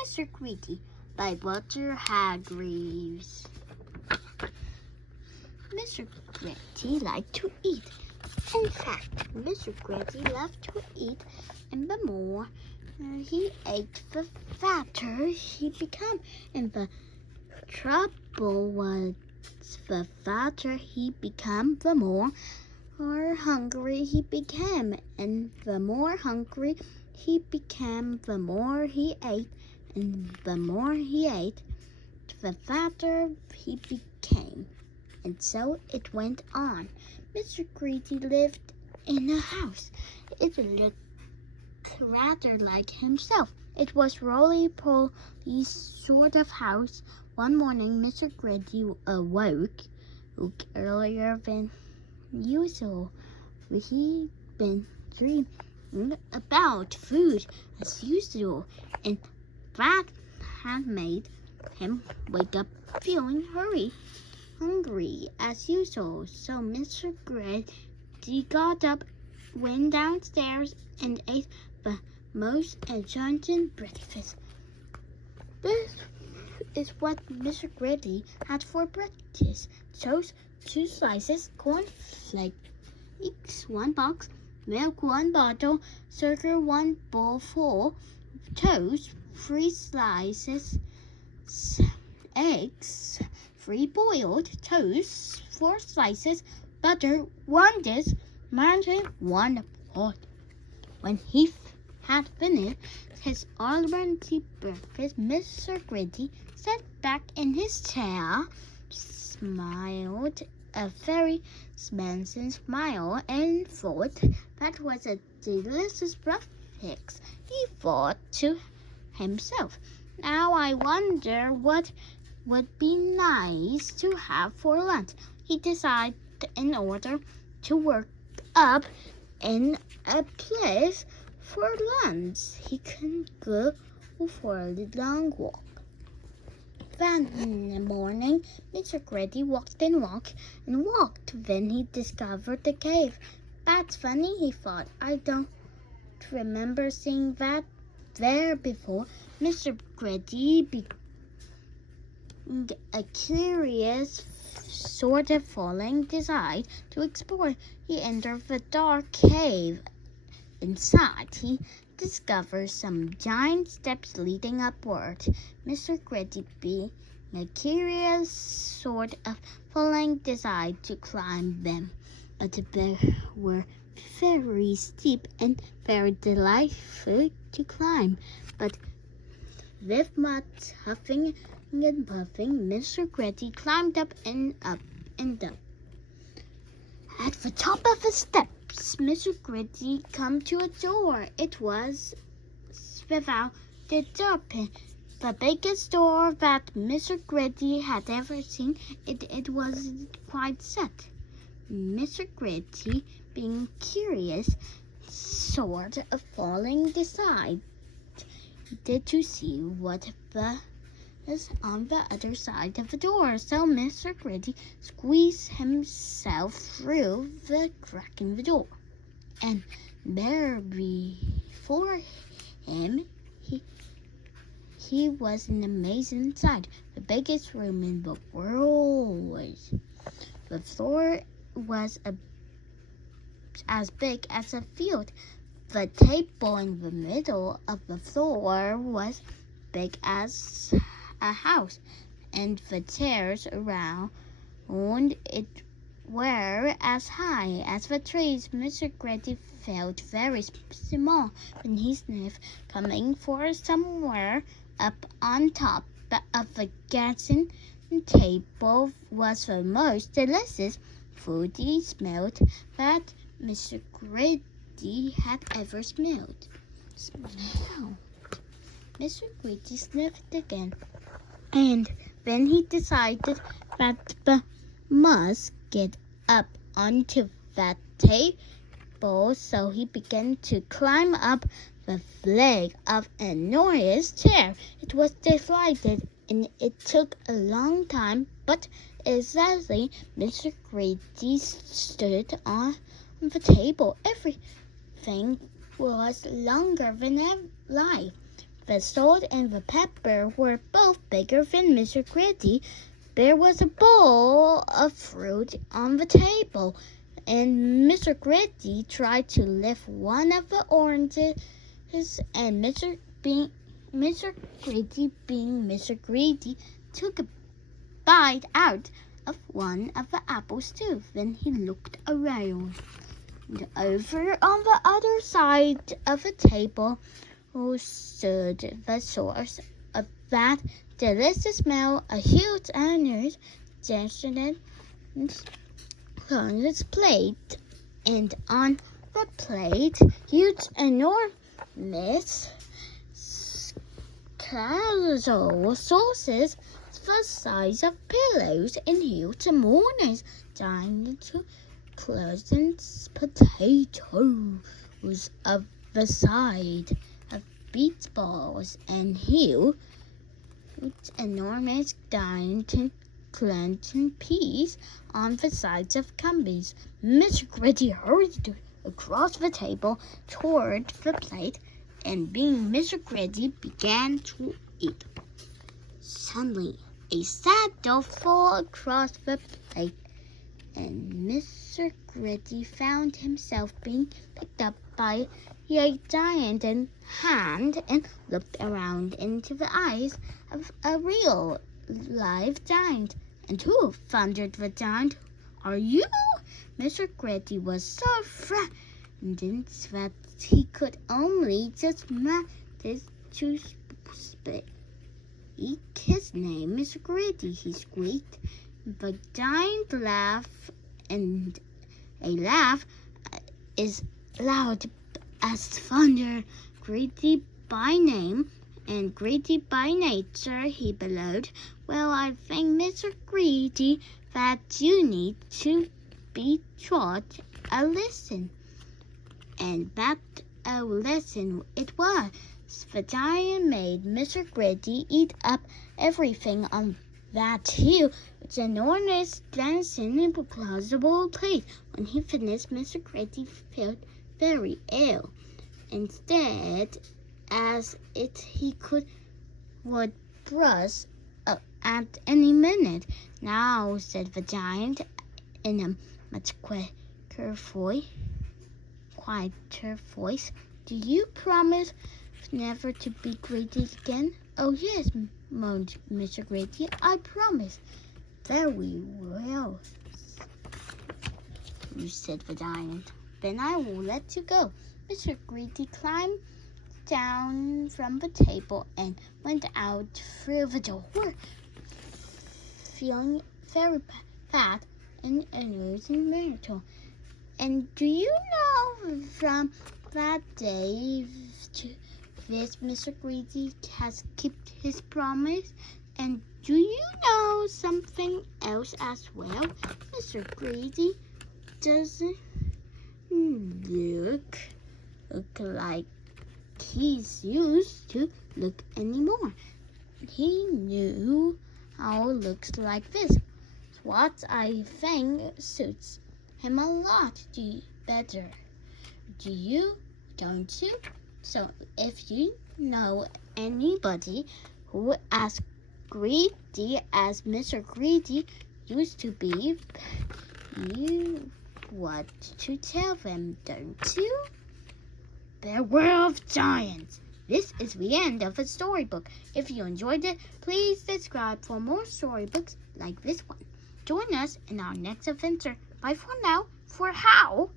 Mr. Greddy by Walter Hargreaves. Mr. Greddy liked to eat. In fact, Mr. Greddy loved to eat, and the more he ate, the fatter he became. And the trouble was, the fatter he became, the more hungry he became. And the more hungry he became, the more he ate. And the more he ate, the fatter he became. And so it went on. Mr. Greddy lived in a house. It looked rather like himself. It was roly-poly sort of house. One morning, Mr. Greddy awoke earlier than usual. He'd been dreaming about food as usual, and that had made him wake up feeling hungry as usual. So Mr. Greddy got up, went downstairs, and ate the most enchanting breakfast. This is what Mr. Greddy had for breakfast: toast, 2 slices, cornflakes, 1 box, milk, 1 bottle, sugar, 1 bowlful, toast, 3 slices, eggs, 3 boiled toast, 4 slices, butter, 1 dish, margarine, 1 pot. When he had finished his already breakfast, Mr. Greddy sat back in his chair, smiled a very smiling smile, and thought that was a delicious breakfast. He thought to himself, "Now I wonder what would be nice to have for lunch." He decided, in order to work up in a place for lunch, he can go for a long walk. That morning, Mr. Greddy walked and walked and walked. Then he discovered the cave. "That's funny," he thought. "I don't remember seeing that there before." Mr. Greddy began a curious sort of falling desire to explore. He entered the dark cave. Inside, he discovered some giant steps leading upward. Mr. Greddy began a curious sort of falling desire to climb them, but they were very steep and very delightful to climb. But with much huffing and puffing, Mr. Greddy climbed up and up and up. At the top of the steps, Mr. Greddy came to a door. It was without the door-pin, the biggest door that Mr. Greddy had ever seen. It wasn't quite set. Mr. Greddy, being curious, sort of falling, decided to see what was on the other side of the door. So Mr. Greddy squeezed himself through the crack in the door, and there before him he was an amazing sight. The biggest room in the world. The floor was as big as a field. The table in the middle of the floor was big as a house, and the chairs around it were as high as the trees. Mr. Greddy felt very small when he sniffed, coming for somewhere up on top of the kitchen table was the most delicious food he smelled that Mr. Greddy had ever smelled. Mr. Greddy sniffed again, and then he decided that he must get up onto that table, so he began to climb up the leg of an enormous chair. It was divided, and it took a long time, but exactly Mr. Greddy stood on the table. Everything was longer than life. The salt and the pepper were both bigger than Mr. Greddy. There was a bowl of fruit on the table, and Mr. Greddy tried to lift one of the oranges, and Mr. Greddy, being Mr. Greedy, took a bite out of one of the apples too. Then he looked around. And over on the other side of the table stood the source of that delicious smell, a huge anise dancing on its plate, and on the plate, huge, enormous casual sauces the size of pillows, and huge mornings, giant pleasant potatoes of the side of beet balls, and huge, enormous giant plantain peas on the sides of cumbers. Mr. Greddy hurried across the table toward the plate, and being Mr. Greddy began to eat. Suddenly, a saddle fell across the plate, and Mr. Greddy found himself being picked up by a giant hand and looked around into the eyes of a real live giant. "And who," thundered the giant, "are you?" Mr. Greddy was so frightened that he could only just manage to speak his name. "Mr. Greddy," he squeaked. The giant laughed, and a laugh is loud as thunder. "Greddy by name and Greddy by nature," he bellowed. "Well, I think, Mr. Greddy, that you need to be taught a lesson." And that a lesson it was. The giant made Mr. Greddy eat up everything on that huge, enormous, dancing, impossible plate. When he finished, Mr. Greddy felt very ill. Instead, as it he would burst at any minute. "Now," said the giant in a much quieter voice, "do you promise never to be Greddy again?" "Oh, yes," moaned Mr. Greddy, "I promise." "Very well," said the giant. "Then I will let you go." Mr. Greddy climbed down from the table and went out through the door, feeling very fat and mental. And do you know, from that day to this, Mr. Greddy has kept his promise. And do you know something else as well? Mr. Greddy doesn't look like he's used to look anymore. He knew how it looks like this. What I think suits him a lot better. Don't you? So if you know anybody who as greedy as Mr. Greddy used to be, you want to tell them, don't you? Beware of giants. This is the end of a storybook. If you enjoyed it, please subscribe for more storybooks like this one. Join us in our next adventure. Bye for now. For how?